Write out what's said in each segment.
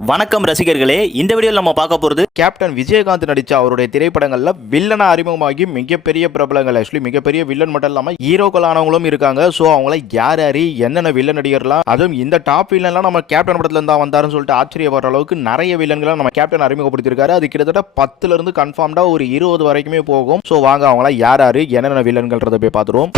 வணக்கம் ரசிகர்களே இந்த வீடியோவில் நம்ம பார்க்க போகிறது கேப்டன் விஜயகாந்த் நடித்த அவருடைய திரைப்படங்களில் வில்லனா அறிமுகமாகி மிகப்பெரிய பிரபலங்கள் ஆக்சுவலி மிகப்பெரிய வில்லன் மட்டும் இல்லாமல் ஹீரோக்களானவங்களும் இருக்காங்க. ஸோ அவங்கள யார் யார் என்னென்ன வில்லன் நடிகர்லாம் அதுவும் இந்த டாப் வில்லன்லாம் நம்ம கேப்டன் படத்தில் இருந்தால் வந்தாருன்னு சொல்லிட்டு ஆச்சரியப்படுற அளவுக்கு நிறைய வில்லன்களை நம்ம கேப்டன் அறிமுகப்படுத்தியிருக்காரு. அது கிட்டத்தட்ட பத்துலேருந்து கன்ஃபார்ம்டாக ஒரு இருபது வரைக்குமே போகும். ஸோ வாங்க அவங்கள யார் யார் என்னென்ன வில்லன்கள்ன்றதை போய் பார்த்துருவோம்.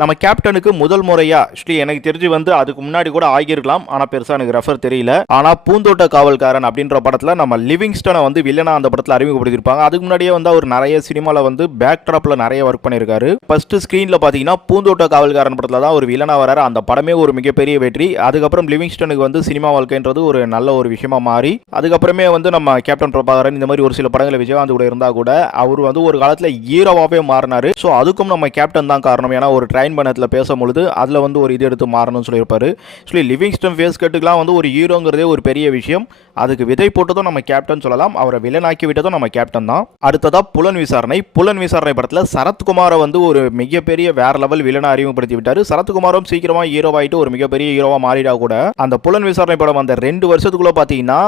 நம்ம கேப்டனுக்கு முதல் முறையா ஸ்ரீ எனக்கு தெரிஞ்சு வந்து அதுக்கு முன்னாடி கூட ஆகியிருக்கலாம். ஆனா பெருசா எனக்கு ரெஃபர் தெரியல. ஆனா பூந்தோட்ட காவல்காரன் அப்படின்ற படத்துல நம்ம லிவிங்ஸ்டனை வந்து வில்லனா அந்த படத்துல அறிமுகப்படுத்தியிருப்பாங்க. அதுக்கு முன்னாடியே வந்து அவர் நிறைய சினிமாவில் வந்து பேக் ட்ராப்பில் நிறைய ஒர்க் பண்ணியிருக்காரு. ஃபர்ஸ்ட் ஸ்கிரீன்ல பாத்தீங்கன்னா பூந்தோட்ட காவல்காரன் படத்துல தான் ஒரு வில்லனா வராரு. அந்த படமே ஒரு மிகப்பெரிய வெற்றி. அதுக்கப்புறம் லிவிங்ஸ்டனுக்கு வந்து சினிமா வாழ்க்கைன்றது ஒரு நல்ல ஒரு விஷயமா மாறி அதுக்கப்புறமே வந்து நம்ம கேப்டன் பிரபாகரன் இந்த மாதிரி ஒரு சில படங்களை விஜயகாந்த் கூட இருந்தா கூட அவர் வந்து ஒரு காலத்துல ஹீரோவாவே மாறினாரு. ஸோ அதுக்கும் நம்ம கேப்டன் தான் காரணம். ஏன்னா ஒரு ட்ரைன் பண்ணத்துல பேசும்பொழுது அதில் வந்து ஒரு இது எடுத்து மாறணும்னு சொல்லியிருப்பார். ஆக்சுவலி லிவிங்ஸ்டன் ஃபேஸ் கட்டுக்கெலாம் வந்து ஒரு ஹீரோங்கிறதே ஒரு பெரிய விஷயம். அதுக்கு விதை போட்டதும் நம்ம கேப்டன் சொல்லலாம் அவரை வில்லனாக்கி விட்டதும் நம்ம கேப்டன் தான். அடுத்ததாக புலன் விசாரணை. புலன் விசாரணை படத்தில் சரத்குமாரை வந்து ஒரு மிகப்பெரிய வேற லெவல் வில்லனை அறிமுகப்படுத்தி விட்டார் சரத்குமாரும் சீக்கிரமாக ஹீரோவாயிட்டு ஒரு மிகப்பெரிய ஹீரோவா மாறிடா கூட. அந்த புலன் விசாரணை படம் அந்த ரெண்டு வருஷத்துக்குள்ளே பார்த்தீங்கன்னா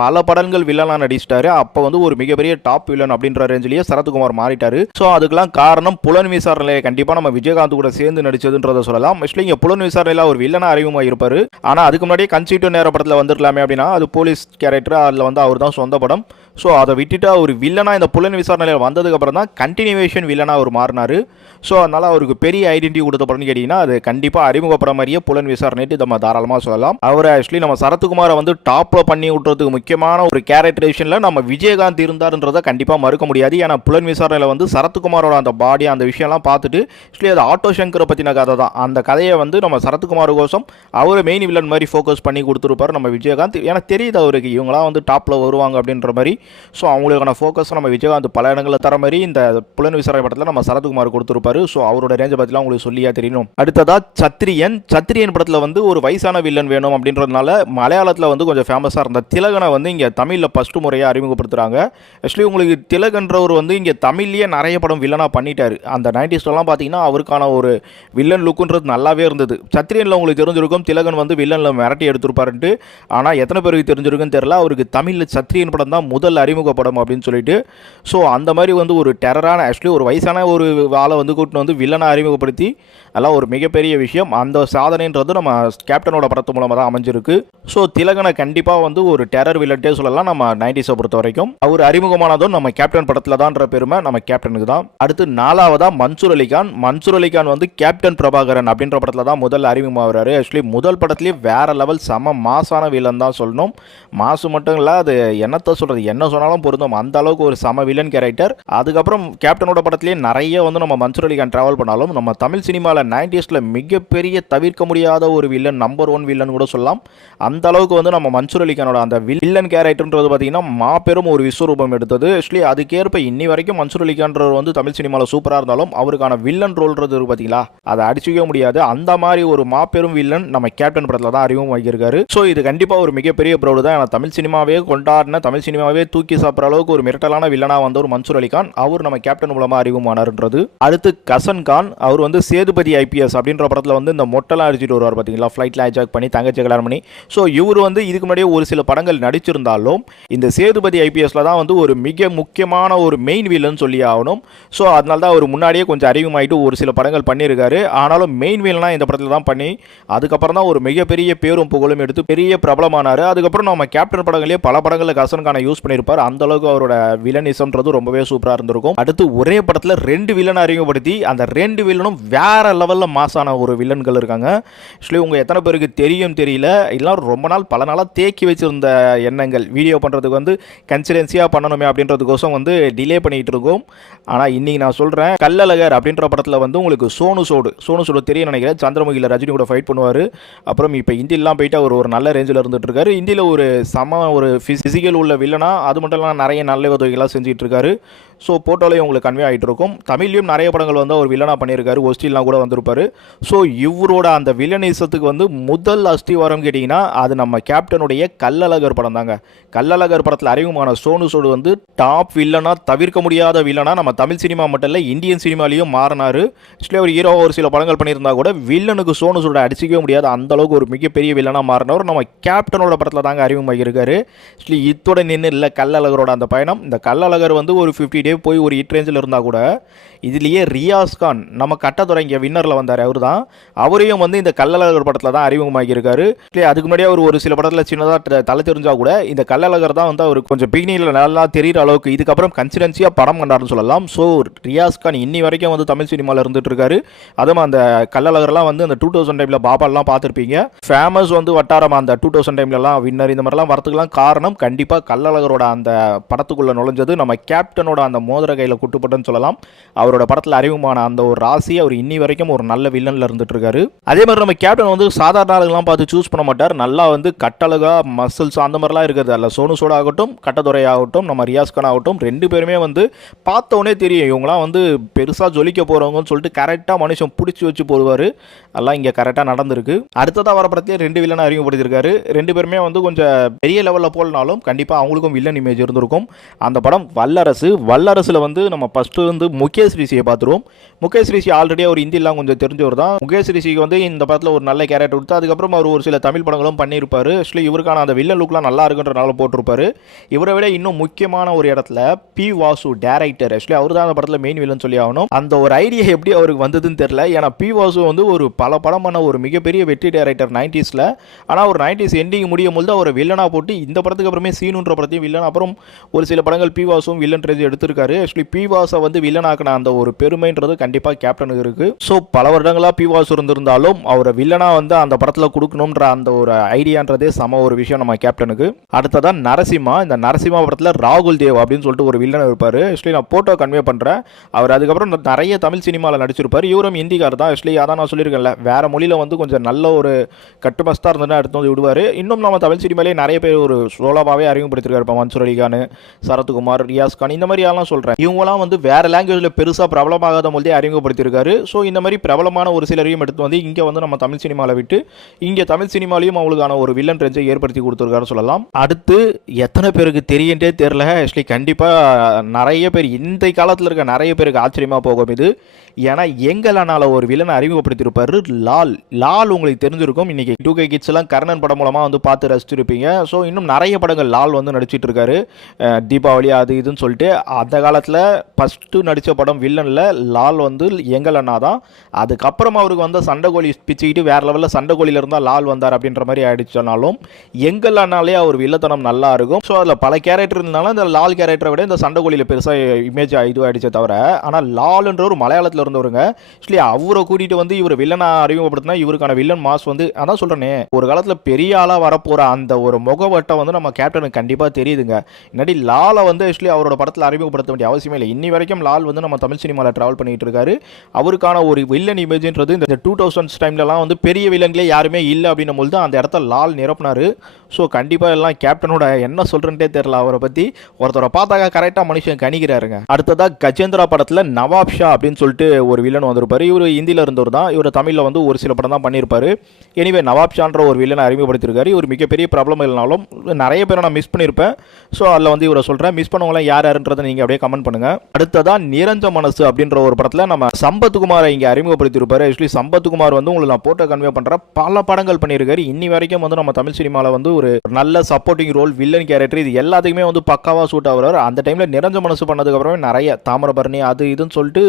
பல படங்கள் வில்லனாக நடிச்சிட்டாரு. அப்போ வந்து ஒரு மிகப்பெரிய டாப் வில்லன் அப்படின்ற ரேஞ்சிலேயே சரத்குமார் மாறிட்டாரு. ஸோ அதுக்கெல்லாம் காரணம் புலன் விசாரணையை கண்டிப்பாக நம்ம விஜயகாந்த் கூட சேர்ந்து நடிச்சதுன்றதை சொல்லலாம். ஆக்சுவலி இங்கே புலன் விசாரணையில் ஒரு வில்லனாக அறிமுகமாக இருப்பார். ஆனால் அதுக்கு முன்னாடியே கன்சீட்டு நேர படத்தில் வந்துருக்கலாமே அப்படின்னா அது போலீஸ் கேரக்டர் அதில் வந்து அவர் தான் சொந்த படம். ஸோ அதை விட்டுட்டு அவர் வில்லனாக இந்த புலன் விசாரணையில் வந்ததுக்கப்புறம் தான் கண்டினியூவேஷன் வில்லனாக அவர் மாறினார். ஸோ அதனால் அவருக்கு பெரிய ஐடென்டிட்டி கொடுத்த படம்னு கேட்டிங்கன்னா அது கண்டிப்பாக அறிமுகப்படுற மாதிரியே புலன் விசாரணைட்டு நம்ம தாராளமாக சொல்லலாம். அவர் ஆக்சுவலி நம்ம சரத்குமாரை வந்து டாப்பில் பண்ணி விட்டுறதுக்கு முக்கியமான ஒரு கேரக்டரேஷனில் நம்ம விஜயகாந்த் இருந்தாருன்றதை கண்டிப்பாக மறுக்க முடியாது. ஏன்னா புலன் விசாரணையில் வந்து சரத்குமாரோட அந்த பாடி அந்த விஷயம்லாம் பார்த்துட்டு ஆக்சுவலி அது ஆட்டோ சங்கரை பற்றின கதை தான். அந்த கதையை வந்து நம்ம சரத்குமார் கோசம் அவர் மெயின் வில்லன் மாதிரி ஃபோக்கஸ் பண்ணி கொடுத்துருப்பாரு நம்ம விஜயகாந்த். ஏன்னா தெரியுது அவருக்கு இவங்களாம் வந்து டாப்பில் வருவாங்க அப்படின்ற மாதிரி. ஸோ அவங்களுக்கான ஃபோக்கஸ் நம்ம விஜயகாந்த் பல இடங்களில் தர மாதிரி இந்த புலன் விசாரணை படத்தில் நம்ம சரத்குமார் கொடுத்துருப்பாரு. ஸோ அவரோட ரேஞ்சை பற்றிலாம் உங்களுக்கு சொல்லியா தெரியணும் அடுத்ததாக சத்திரியன். சத்திரியன் படத்தில் வந்து ஒரு வயசான வில்லன் வேணும் அப்படின்றதுனால மலையாளத்தில் வந்து கொஞ்சம் ஃபேமஸாக இருந்த திலகனை வந்து இங்கே தமிழில் ஃபஸ்ட்டு முறையாக அறிமுகப்படுத்துகிறாங்க ஆக்சுவலி உங்களுக்கு திலகன்றவர் வந்து இங்கே தமிழ்லேயே நிறைய படம் வில்லனாக பண்ணிட்டார். அந்த நைன்டிஸ்லாம் பார்த்தீங்கன்னா அவருக்கான ஒரு வில்லன் லுக்குன்றது நல்லாவே இருந்தது. சத்திரியனில் உங்களுக்கு தெரிஞ்சிருக்கும் திலகன் வந்து வில்லனில் மிரட்டி எடுத்திருப்பாருன்ட்டு. ஆனால் எத்தனை பேருக்கு தெரிஞ்சிருக்குன்னு தெரில அவருக்கு தமிழில் சத்திரியன் படம் தான் முதல் அறிமுக படம் அப்படின்னு சொல்லிட்டு. ஸோ அந்த மாதிரி வந்து ஒரு டெரரான ஆக்சுவலி ஒரு வயசான ஒரு ஆளை வந்து கூட்டின்னு வந்து வில்லனை அறிமுகப்படுத்தி அதெல்லாம் ஒரு மிகப்பெரிய விஷயம். அந்த சாதனைன்றது நம்ம கேப்டனோட படத்து மூலமாக தான் அமைஞ்சிருக்கு. ஸோ திலகனை கண்டிப்பாக வந்து ஒரு டெரர் வில்லட்டே சொல்லலாம். நம்ம நைன்டிஸை பொறுத்த வரைக்கும் அவர் அறிமுகமானதும் நம்ம கேப்டன் படத்தில் தான்ற பெருமை நம்ம கேப்டனுக்கு தான். அடுத்து நாலாவதா மன்சூர் அலிகான். மன்சூர் அலிகான் வந்து கேப்டன் பிரபாகரன் அப்படின்ற படத்தில் தான் முதல் அறிமுகமாகிறாரு. ஆக்சுவலி முதல் படத்துலேயே வேற லெவல் செம மாசான வில்லன் தான் சொல்லணும். மாசு மட்டும் இல்லை அது என்னத்தை சொல்கிறது என்ன சொன்னாலும் பொருந்தும். அந்த அளவுக்கு ஒரு சம வில்லன் கேரக்டர் அதுக்கப்புறம் கேப்டனோட படத்துலேயே நிறைய வந்து நம்ம மன்சூர் அலிகான் ட்ராவல் பண்ணாலும் நம்ம தமிழ் சினிமாவில் நைன்டிஸில் மிகப்பெரிய தவிர்க்க முடியாத ஒரு வில்லன் நம்பர் ஒன் வில்லன் கூட சொல்லலாம். அந்த அளவுக்கு வந்து நம்ம மன்சூர் அலிகானோட அந்த வில்லன் கேரக்டர்ன்றது பார்த்தீங்கன்னா மாபெரும் ஒரு விஸ்வரூபம் எடுத்தது. ஆக்சுவலி அதுக்கேற்ப இன்னி வரைக்கும் மன்சூர் அலிகான்றவர் வந்து தமிழ் சினிமாவில் சூப்பராக இருந்தாலும் அவருக்கான வில்லன் ரோல்ன்றது இருக்கு பார்த்தீங்களா? அதை அடிச்சுக்கவே முடியாது. அந்த மாதிரி ஒரு மாபெரும் வில்லன் நம்ம கேப்டன் படத்தில் தான் அறிமுகம் ஆகியிருக்காரு. ஸோ இது கண்டிப்பாக ஒரு மிகப்பெரிய ப்ரௌடு தான். ஏன்னா தமிழ் சினிமாவே கொண்டாடின தமிழ் சினிமாவே தூக்கி சாப்பிட்ற அளவுக்கு ஒரு மிரட்டலான வில்லனாக வந்த ஒரு மன்சூர் அலிகான் அவர் நம்ம கேப்டன் மூலமாக அறிமுகமானார்ன்றது. அடுத்து கசன் கான் அவர் வந்து சேதுபதி ஐபிஎஸ் அப்படின்ற படத்தில் வந்து இந்த மொட்டெல்லாம் அடிச்சிட்டு வருவார் பார்த்தீங்களா? ஃப்ளைட்டில் ஹைஜாக் பண்ணி தங்கச்சி கல்யாணம் பண்ணி. ஸோ இவர் வந்து இதுக்கு முன்னாடியே ஒரு சில படங்கள் நடிச்சிருந்தாலும் இந்த சேதுபதி ஐபிஎஸ்ல தான் வந்து ஒரு மிக முக்கியமான ஒரு மெயின் வில்லன் சொல்லி ஆகணும். ஸோ அதனால தான் அவர் முன்னாடியே கொஞ்சம் அறிவுமாயிட்டு ஒரு சில படங்கள் பண்ணியிருக்காரு. ஆனாலும் மெயின் வில்லனா இந்த படத்தில் தான் பண்ணி அதுக்கப்புறம் தான் ஒரு மிகப்பெரிய பேரும் புகழும் எடுத்து பெரிய பிரபலமானார். அதுக்கப்புறம் நம்ம கேப்டன் படங்களே பல படங்களில் கசன் யூஸ் பண்ணியிருப்பார். அந்த அளவுக்கு அவரோட வில்லனிசம்ன்றது ரொம்பவே சூப்பராக இருந்திருக்கும். அடுத்து ஒரே படத்தில் ரெண்டு வில்லனை அறிமுகப்படுத்தி அந்த ரெண்டு வில்லனும் வேற லெவலில் மாசான ஒரு வில்லன்கள் இருக்காங்க. ஆக்சுவலி உங்கள் எத்தனை பேருக்கு தெரியும் தெரியல. எல்லாம் ரொம்ப நாள் பல நாளாக தேக்கி வச்சிருந்த எண்ணங்கள். வீடியோ பண்ணுறதுக்கு வந்து கன்சிடென்சியாக பண்ணணுமே அப்படின்றதுக்கோசம் வந்து டிலே பண்ணிகிட்டு இருக்கோம் ஆனால் இன்றைக்கி நான் சொல்கிறேன் கல்லழகர் அப்படின்ற படத்தில் வந்து உங்களுக்கு சோனு சோடு சோனு சோடு தெரியும் நினைக்கிறேன். சந்திரமுகியில் ரஜினி கூட ஃபைட் பண்ணுவார். அப்புறம் இப்போ இந்தியெல்லாம் போயிட்டு அவர் ஒரு நல்ல ரேஞ்சில் இருந்துட்டு இருக்காரு இந்தியில் ஒரு சம ஒரு ஃபிசிக்கல் உள்ள வில்லனா அது மட்டும் இல்லாமல் நிறைய நல்ல உதவிகளாக செஞ்சுட்டு இருக்காரு ஸோ போட்டோலையும் உங்களுக்கு கன்வே ஆகிட்டு இருக்கும் தமிழ்லையும் நிறைய படங்கள் வந்து அவர் வில்லனாக பண்ணியிருக்காரு. ஒஸ்டிலாம் கூட வந்திருப்பாரு. ஸோ இவரோட அந்த வில்லனிசத்துக்கு வந்து முதல் அஸ்திவாரம் கேட்டிங்கன்னா அது நம்ம கேப்டனுடைய கல்லழகர் படம் தாங்க. கல்லழகர் படத்தில் அறிமுகமான சோனு சோடு வந்து டாப் வில்லனாக தவிர்க்க முடியாத வில்லனா நம்ம தமிழ் சினிமா மட்டும் இல்லை இந்தியன் சினிமாலையும் மாறினாரு. ஆக்சுவலி அவர் ஹீரோ ஒரு சில படங்கள் பண்ணியிருந்தா கூட வில்லனுக்கு சோனு சோட அடிச்சிக்கவே முடியாது. அந்த அளவுக்கு ஒரு மிகப்பெரிய வில்லனாக மாறினவர் நம்ம கேப்டனோட படத்தில் தாங்க அறிமுகமாகியிருக்காரு. ஆக்சுவலி இத்தோட நின்று இல்லை கல்லழகரோட அந்த பயணம். இந்த கல்லழகர் வந்து ஒரு ஃபிஃப்டி டே போய் ஒரு ஹிட் ரேஞ்சில் இருந்தால் கூட இதுலேயே ரியாஸ் கான் நம்ம கட்ட தொடங்கிய வின்னரில் வந்தார் அவர் தான் அவரையும் வந்து இந்த கல்லழகர் படத்தில் தான் அறிமுகமாகியிருக்காரு அதுக்கு முன்னாடியே அவர் ஒரு சில படத்தில் சின்னதாக தலை தெரிஞ்சால் கூட இந்த கல்லழகர் தான் வந்து அவர் கொஞ்சம் பிகினியில் நல்லா தெரிகிற அளவுக்கு இதுக்கப்புறம் கன்சிடென்சியாக படம் கண்டாருன்னு சொல்லலாம். ஸோ ரியாஸ்கான் இன்னி வரைக்கும் வந்து தமிழ் சினிமாவில் இருந்துட்டு இருக்காரு அதுவும் அந்த கல்லழகர்லாம் வந்து அந்த டூ தௌசண்ட் டைமில் பாபாலாம் பார்த்துருப்பீங்க. ஃபேமஸ் வந்து வட்டாரம் அந்த டூ தௌசண்ட் டைம்லலாம் வின்னர் இந்த மாதிரிலாம் வரதுக்குலாம் காரணம் கண்டிப்பாக கல்லழகரோட அந்த படத்துக்குள்ளே நுழைஞ்சது. நம்ம கேப்டனோட அந்த மோதிர கையில் குட்டுப்பட்டுன்னு சொல்லலாம். அவரோட படத்தில் அறிமுகமான அந்த ஒரு ராசி அவர் இன்னி வரைக்கும் ஒரு நல்ல வில்லனில் இருந்துட்டுருக்காரு. அதே மாதிரி நம்ம கேப்டன் வந்து சாதாரண ஆளுங்கெல்லாம் பார்த்து சூஸ் பண்ண மாட்டார். நல்லா வந்து கட்டழகா மசில்ஸ் அந்த மாதிரிலாம் இருக்கிறது அல்ல சோனு சோடா ஆகட்டும் கட்டதுரை ஆகட்டும் நம்ம ரியாஸ் கான் ஆகட்டும் ரெண்டு பேருமே வந்து பார்த்தோன்னே தெரியும் இவங்களாம் வந்து பெருசாக ஜொலிக்க போகிறவங்கன்னு சொல்லிட்டு கரெக்டாக மனுஷன் பிடிச்சி வச்சு போடுவார். எல்லாம் இங்கே கரெக்டாக நடந்திருக்கு. அடுத்ததாக வர படத்தையே ரெண்டு வில்லனை அறிமுகப்படுத்தியிருக்காரு. ரெண்டு பேருமே வந்து கொஞ்சம் பெரிய லெவலில் போலனாலும் கண்டிப்பாக அவங்களுக்கும் வில்லன் இமேஜ் இருந்திருக்கும். அந்த படம் வல்லரசு வல்ல வல்லரசில் வந்து நம்ம ஃபஸ்ட்டு வந்து முகேஷ் ரிஷியை பார்த்துருவோம். முகேஷ் ரிஷி ஆல்ரெடி அவர் ஹிந்திலாம் கொஞ்சம் தெரிஞ்சவர் தான். முகேஷ் ரிஷிக்கு வந்து இந்த படத்தில் ஒரு நல்ல கேரக்டர் கொடுத்து அதுக்கப்புறம் அவர் ஒரு சில தமிழ் படங்களும் பண்ணியிருப்பார். ஆக்சுவலி இவருக்கான அந்த வில்லன் லுக்லாம் நல்லா இருக்குன்றனால போட்டிருப்பாரு. இவரை விட இன்னும் முக்கியமான ஒரு இடத்துல பி வாசு டேரக்டர் ஆக்சுவலி அவர் தான் அந்த படத்தில் மெயின் வில்லன் சொல்லி ஆகணும். அந்த ஒரு ஐடியா எப்படி அவருக்கு வந்ததுன்னு தெரியல. ஏன்னா பி வாசு வந்து ஒரு பல படம் பண்ண ஒரு மிகப்பெரிய வெற்றி டேரக்டர் நைன்டிஸில் ஆனால் ஒரு நைன்டிஸ் எண்டிங் முடியும் போது அவரை வில்லனாக போட்டு இந்த படத்துக்கு அப்புறமே சீனுன்ற படத்தையும் வில்லன் அப்புறம் ஒரு சில படங்கள் பி வாசும் வில்லன் ரேஞ்ச் பண்ணியிருக்காரு ஆக்சுவலி பிவாஸை வந்து வில்லனாக்கின அந்த ஒரு பெருமைன்றது கண்டிப்பாக கேப்டனுக்கு இருக்குது ஸோ பல வருடங்களாக பி இருந்திருந்தாலும் அவரை வில்லனாக வந்து அந்த படத்தில் கொடுக்கணுன்ற அந்த ஒரு ஐடியான்றதே சம ஒரு விஷயம் நம்ம கேப்டனுக்கு அடுத்ததான் நரசிம்மா. இந்த நரசிம்மா படத்தில் ராகுல் தேவ் அப்படின்னு சொல்லிட்டு ஒரு வில்லன் இருப்பார். ஆக்சுவலி நான் போட்டோ கன்வே பண்ணுறேன் அவர் அதுக்கப்புறம் நிறைய தமிழ் சினிமாவில் நடிச்சிருப்பார். இவரும் இந்திக்கார் தான். ஆக்சுவலி அதான் நான் சொல்லியிருக்கேன்ல. வேறு மொழியில் வந்து கொஞ்சம் நல்ல ஒரு கட்டுமஸ்தாக இருந்ததுன்னா எடுத்து வந்து விடுவார். இன்னும் நம்ம தமிழ் சினிமாலே நிறைய பேர் ஒரு சோலாவாகவே அறிமுகப்படுத்திருக்காரு. இப்போ மன்சூர் அலிகான் சரத்குமார் ரியாஸ் கான் இந்த மாதிரி ஆள்லாம் சொல்கிறேன் இவங்களாம் வந்து வேறு லாங்குவேஜில் பெருசாக பிரபலமாகாத மொழியை அறிமுகப்படுத்தியிருக்காரு. ஸோ இந்த மாதிரி பிரபலமான ஒரு சிலரையும் எடுத்து வந்து இங்கே வந்து நம்ம தமிழ் சினிமாவில் விட்டு இங்கே தமிழ் சினிமாலையும் அவங்களுக்கான ஒரு வில்லன் ரேஞ்சை ஏற்படுத்தி கொடுத்துருக்காரு சொல்லலாம். அடுத்து எத்தனை பேருக்கு தெரியுன்றே தெரில ஆக்சுவலி கண்டிப்பாக நிறைய பேர் இந்த காலத்தில் இருக்க நிறைய பேருக்கு ஆச்சரியமாக போகும் இது. ஏன்னா எங்களானால் ஒரு வில்லனை அறிமுகப்படுத்தியிருப்பார் லால். லால் உங்களுக்கு தெரிஞ்சிருக்கும். இன்றைக்கி டூ கே கிட்ஸ்லாம் கர்ணன் படம் மூலமாக வந்து பார்த்து ரசிச்சிருப்பீங்க. ஸோ இன்னும் நிறைய படங்கள் லால் வந்து நடிச்சிட்டு இருக்காரு. தீபாவளி அது இதுன்னு சொல்லிட்டு அந்த காலத்தில் ஃபஸ்ட்டு நடித்த படம் வில்லனில் லால் வந்து எங்கள் அண்ணா தான். அதுக்கப்புறமா அவருக்கு வந்து சண்டைக்கோழி பிச்சுக்கிட்டு வேறு லெவலில் சண்டைக்கோழியில் இருந்தால் லால் வந்தார் அப்படின்ற மாதிரி ஆயிடுச்சுனாலும் எங்கள் அண்ணாலே அவர் வில்லத்தனம் நல்லா இருக்கும். ஸோ அதில் பல கேரக்டர் இருந்தாலும் இந்த லால் கேரக்டரை விட இந்த சண்டைக்கோழியில் பெருசாக இமேஜ் இதுவாகிடுச்சே தவிர ஆனால் லால்ன்ற ஒரு மலையாளத்தில் இருந்தவருங்க ஆக்சுவலி அவரை கூட்டிகிட்டு வந்து இவர் வில்லனை அறிமுகப்படுத்தினா இவருக்கான வில்லன் மாஸ் வந்து அதான் சொல்கிறேனே ஒரு காலத்தில் பெரிய ஆளாக வரப்போகிற அந்த ஒரு முகவட்டம் வந்து நம்ம கேப்டனுக்கு கண்டிப்பாக தெரியுதுங்க. இன்னாடி லாலை வந்து ஆக்சுவலி அவரோட படத்தில் அறிமுகப்படுத்த வேண்டிய அவசியமே இல்லை. இன்னி வரைக்கும் லால் வந்து நம்ம தமிழ் சினிமாவில் ட்ராவல் பண்ணிட்டு இருக்காரு. அவருக்கான ஒரு வில்லன் இமேஜ்ன்றது இந்த டூ தௌசண்ட்ஸ் டைம்லலாம் வந்து பெரிய வில்லன்களே யாருமே இல்லை அப்படின்னும் போது அந்த இடத்த லால் நிரப்புனாரு. ஸோ கண்டிப்பாக எல்லாம் கேப்டனோட என்ன சொல்கிறேன்ட்டே தெரில அவரை பற்றி ஒருத்தரை பார்த்தாக்க கரெக்டாக மனுஷன் கணிக்கிறாருங்க. அடுத்ததாக கஜேந்திரா படத்தில் நவாப் ஷா அப்படின்னு சொல்லிட்டு ஒரு வில்லன் வந்திருப்பார். இவர் இந்தியில் இருந்தவர் தான். இவர் தமிழில் வந்து ஒரு சில படம் தான் பண்ணியிருப்பார் எனிவே நவாப் ஷான்ற ஒரு வில்லனை அறிமுகப்படுத்தியிருக்காரு இவர் மிகப்பெரிய ப்ராப்ளம் இல்லைனாலும் நிறைய பேரை நான் மிஸ் பண்ணியிருப்பேன் ஸோ அதில் வந்து இவரை சொல்கிறேன் மிஸ் பண்ணவங்களாம் யார் யாருன்றதை நீங்கள் அப்படியே கமெண்ட் பண்ணுங்க. அடுத்ததாக நிரஞ்ச மனசு அப்படின்ற ஒரு படத்தில் நம்ம சம்பத்குமாரை இங்கே அறிமுகப்படுத்தியிருப்பாரு. ஆக்சுவலி சம்பத்குமார் வந்து உங்களுக்கு நான் போட்டோ கன்வே பண்ணுறேன் பல படங்கள் பண்ணியிருக்காரு. இன்னி வரைக்கும் வந்து நம்ம தமிழ் சினிமாவில் வந்து ஒரு நல்ல சப்போர்ட்டிங் ரோல் வில்லன் கேரக்டர் இது எல்லாத்துக்குமே வந்து பக்காவாக சூட் ஆகுறாரு. அந்த டைமில் நிறைஞ்ச மனசு பண்ணதுக்கப்புறமே நிறைய தாமிரபரணி அது இதுன்னு சொல்லிட்டு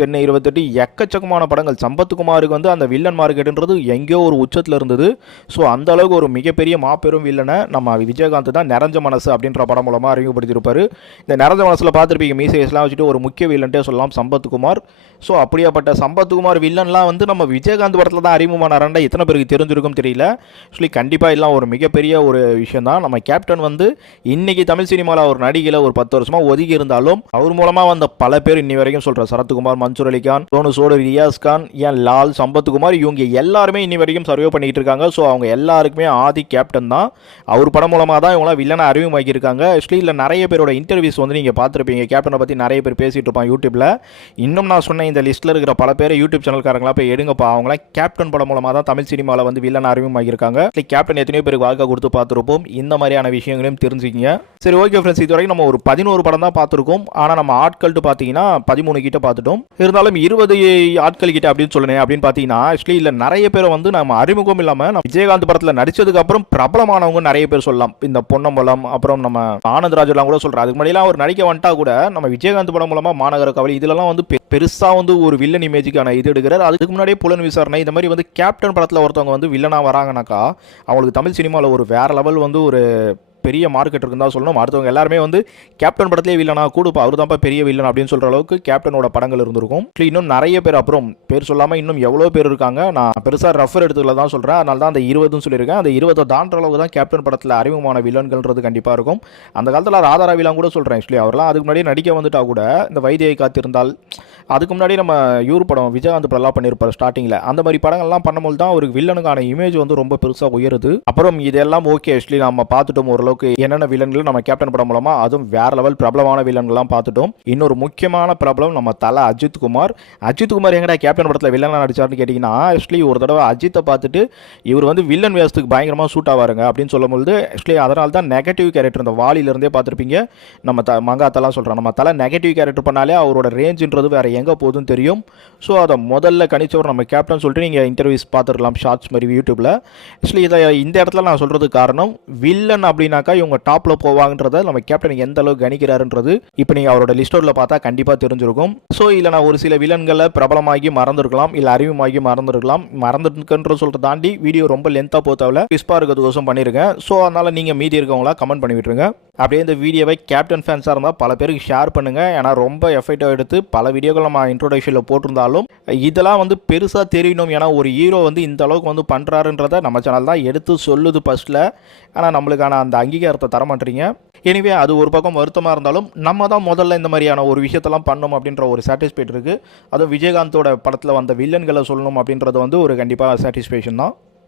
சென்னை இருபத்தெட்டு எக்கச்சக்கமான படங்கள். சம்பத்குமாருக்கு வந்து அந்த வில்லன் மார்க்கெட்டுன்றது எங்கேயோ ஒரு உச்சத்தில் இருந்தது. ஸோ அந்த அளவுக்கு ஒரு மிகப்பெரிய மாபெரும் வில்லனை நம்ம விஜயகாந்த் தான் நிறைஞ்ச மனசு அப்படின்ற படம் மூலமாக அறிமுகப்படுத்தியிருப்பார். இந்த நிறைஞ்ச மனசில் பார்த்துருப்பீங்க மீசைஸ்லாம் வச்சுட்டு ஒரு முக்கிய வில்லன்ட்டே சொல்லலாம் சம்பத்குமார். ஸோ அப்படியாப்பட்ட சம்பத்குமார் வில்லன்லாம் வந்து நம்ம விஜயகாந்த் படத்தில் தான் அறிமுகமானாரண்டா எத்தனை பேருக்கு தெரிஞ்சிருக்கும் தெரியல. ஆக்சுவலி கண்டிப்பாக எல்லாம் ஒரு மிகப்பெரிய ஒரு விஷயம் தான் நம்ம கேப்டன் வந்து இன்னைக்கு தமிழ் சினிமாவில் ஒரு நடிகையில் ஒரு பத்து வருஷமாக ஒதுக்கி இருந்தாலும் அவர் மூலமாக வந்த பல பேர் இன்னி வரைக்கும் சொல்கிற சரத்குமார் மன்சூர் அலிகான் சோனு சோடு ரியாஸ் கான் ஏன் லால் சம்பத்குமார் இவங்க எல்லாருமே இன்னி வரைக்கும் சர்வே பண்ணிக்கிட்டு இருக்காங்க. ஸோ அவங்க எல்லாருக்குமே ஆதி கேப்டன் தான். அவர் படம் மூலமாக தான் இவங்களாம் வில்லனை அறிமுகமாக்கியிருக்காங்க. ஆக்சுவலி இல்லை நிறைய பேரோட இன்டர்வியூஸ் வந்து நீங்கள் பார்த்துருப்பீங்க. பார்த்துருப்பீங்க கேப்டனை பற்றி நிறைய பேர் பேசிகிட்டு இருப்பான் யூடியூப்பில் இன்னும் நான் சொன்ன இந்த லிஸ்ட்டில் இருக்கிற பல பேர் யூடியூப் சேனல்காரங்களாம் போய் எடுங்கப்பா. அவங்களாம் கேப்டன் படம் மூலமாக தான் தமிழ் சினிமாவில் வந்து வில்லன் அறிமுகமாகியிருக்காங்க. இல்லை கேப்டன் எத்தனையோ பேருக்கு வாழ்க்கை கொடுத்து பார்த்துருப்போம். இந்த மாதிரியான விஷயங்களையும் தெரிஞ்சுக்கிங்க. சரி ஓகே ஃப்ரெண்ட்ஸ் இது வரைக்கும் நம்ம ஒரு பதினோரு படம் தான் பார்த்துருக்கோம். ஆனால் நம்ம ஆட்கள்ட்டு பார்த்தீங்கன்னா பதிமூணு கிட்ட பார்த்துட்டோம். இருந்தாலும் இருபது ஆட்கள் கிட்ட அப்படின்னு சொல்லணும் அப்படின்னு பார்த்தீங்கன்னா ஆக்சுவலி இல்லை நிறைய பேர் வந்து நம்ம அறிமுகம் இல்லாமல் நம்ம விஜயகாந்த் படத்தில் நடித்ததுக்கு அப்புறம் பிரபலமானவங்க நிறைய பேர் சொல்லலாம். இந்த பொன்னம்பலம் அப்புறம் நம்ம ஆனந்த் ராஜெல்லாம் கூட சொல்கிறேன் அதுக்கு முன்னாடிலாம் அவர் நடிக்க வந்துட்டா கூட நம்ம விஜயகாந்த் படம் மூலமாக மாநகர கவலை இதெல்லாம் வந்து பெருசாக வந்து ஒரு வில்லன் இமேஜுக்கான இது எடுக்கிறார். அதுக்கு முன்னாடியே புலன் விசாரணை இந்த மாதிரி வந்து கேப்டன் படத்தில் ஒருத்தவங்க வந்து வில்லனாக வராங்கனாக்கா அவங்களுக்கு தமிழ் சினிமாவில் ஒரு வேறு லெவல் வந்து ஒரு பெரிய மார்க்கெட் இருக்குன்னு தான் சொல்லணும். அடுத்தவங்க எல்லாருமே வந்து கேப்டன் படத்திலே வில்லனா கூடுப்பா அவர் தான்ப்பா பெரிய வில்லன் அப்படின்னு சொல்கிற அளவுக்கு கேப்டனோட படங்கள் இருந்திருக்கும். இன்னும் நிறைய பேர் அப்புறம் பேர் சொல்லாமல் இன்னும் எவ்வளோ பேர் இருக்காங்க நான் பெருசாக ரஃபர் எடுத்துக்கல தான் சொல்கிறேன் அதனால தான் அந்த இருபதுன்னு சொல்லியிருக்கேன். அந்த இருபதை தாண்ட அளவுக்கு தான் கேப்டன் படத்தில் அறிமுகமான வில்லன்கள்ன்றது கண்டிப்பாக இருக்கும். அந்த காலத்தில் ராதாராவிலாம் கூட சொல்கிறேன் ஆக்சுவலி அவர்லாம் அதுக்கு முன்னாடி நடிக்க வந்துட்டா கூட இந்த வைத்தியை காத்திருந்தால் அதுக்கு முன்னாடி நம்ம யூர் படம் விஜயகாந்த் படம்லாம் பண்ணியிருப்பார் ஸ்டார்டிங்கில் அந்த மாதிரி படங்கள்லாம் பண்ணும்போது தான் அவருக்கு வில்லனுக்கான இமேஜ் வந்து ரொம்ப பெருசாக உயருது. அப்புறம் இதெல்லாம் ஓகே ஆக்சுவலி நம்ம பார்த்துட்டோம் ஓரளவுக்கு என்னென்ன வில்லன்கள் நம்ம கேப்டன் படம் மூலமாக அதுவும் வேற லெவல் பிரபலமான வில்லன்கள்லாம் பார்த்துட்டோம். இன்னொரு முக்கியமான பிரபலம் நம்ம தலை அஜித் குமார். அஜித் குமார் எங்கடா கேப்டன் படத்தில் வில்லனாக நடிச்சார்னு கேட்டிங்கன்னா ஆக்சுவலி ஒரு தடவை அஜித்தை பார்த்துட்டு இவர் வந்து வில்லன் வேஷத்துக்கு பயங்கரமாக சூட் ஆவாருங்க அப்படின்னு சொல்லும்போது ஆக்சுவலி அதனால தான் நெகட்டிவ் கேரக்டர் இந்த வாலியிலேருந்தே பார்த்துருப்பீங்க. நம்ம த மங்காத்தெல்லாம் சொல்கிறோம் நம்ம தலை நெகட்டிவ் கேரக்டர் பண்ணாலே அவரோட ரேஞ்சுன்றது வேறு எங்கே போகுதுன்னு தெரியும். ஸோ அதை முதல்ல கணிச்சவர் நம்ம கேப்டன் சொல்லிட்டு நீங்கள் இன்டர்வியூஸ் பார்த்துருக்கலாம் ஷார்ட்ஸ் மாதிரி யூடியூப்பில் ஆக்சுவலி இதை இந்த இடத்துல நான் சொல்கிறதுக்கு காரணம் வில்லன் அப்படின்னாக்கா இவங்க டாப்பில் போவாங்கன்றதை நம்ம கேப்டன் எந்த அளவுக்கு கணிக்கிறாருன்றது இப்போ நீங்கள் அவரோட லிஸ்டோரில் பார்த்தா கண்டிப்பாக தெரிஞ்சிருக்கும். ஸோ இல்லை நான் ஒரு சில வில்லன்களை பிரபலமாகி மறந்துருக்கலாம் இல்லை அறிமுகமாகி மறந்துருக்கலாம். மறந்துருக்குன்ற சொல்கிறத தாண்டி வீடியோ ரொம்ப லென்த்தாக போத்தாவில் பிஸ்பா இருக்கிறதுக்கோசம் பண்ணியிருக்கேன் ஸோ அதனால் நீங்கள் மீதி இருக்கவங்களா கமெண்ட் பண்ணி விட்டுருங்க அப்படியே இந்த வீடியோவை கேப்டன் ஃபேன்ஸாக இருந்தால் பல பேருக்கு ஷேர் பண்ணுங்கள் ஏன்னா ரொம்ப எஃபெக்டாக எடுத்து பல வீடியோக்கள் நம்ம இன்ட்ரோடக்ஷனில் போட்டிருந்தாலும் இதெல்லாம் வந்து பெருசாக தெரியணும் ஏன்னா ஒரு ஹீரோ வந்து இந்த அளவுக்கு வந்து பண்ணுறாருன்றத நம்ம சேனல் தான் எடுத்து சொல்லுது ஃபஸ்ட்டில் ஆனால் நம்மளுக்கான அந்த அங்கீகாரத்தை தர மாட்டீங்க. எனிவே அது ஒரு பக்கம் வருத்தமாக இருந்தாலும் நம்ம தான் முதல்ல இந்த மாதிரியான ஒரு விஷயத்தெல்லாம் பண்ணணும் அப்படின்ற ஒரு சாட்டிஸ்ஃபைட் இருக்குது அதுவும் விஜயகாந்தோட படத்தில் வந்த வில்லன்களை சொல்லணும் அப்படின்றது வந்து ஒரு கண்டிப்பாக சாட்டிஸ்ஃபேக்ஷன் தான்.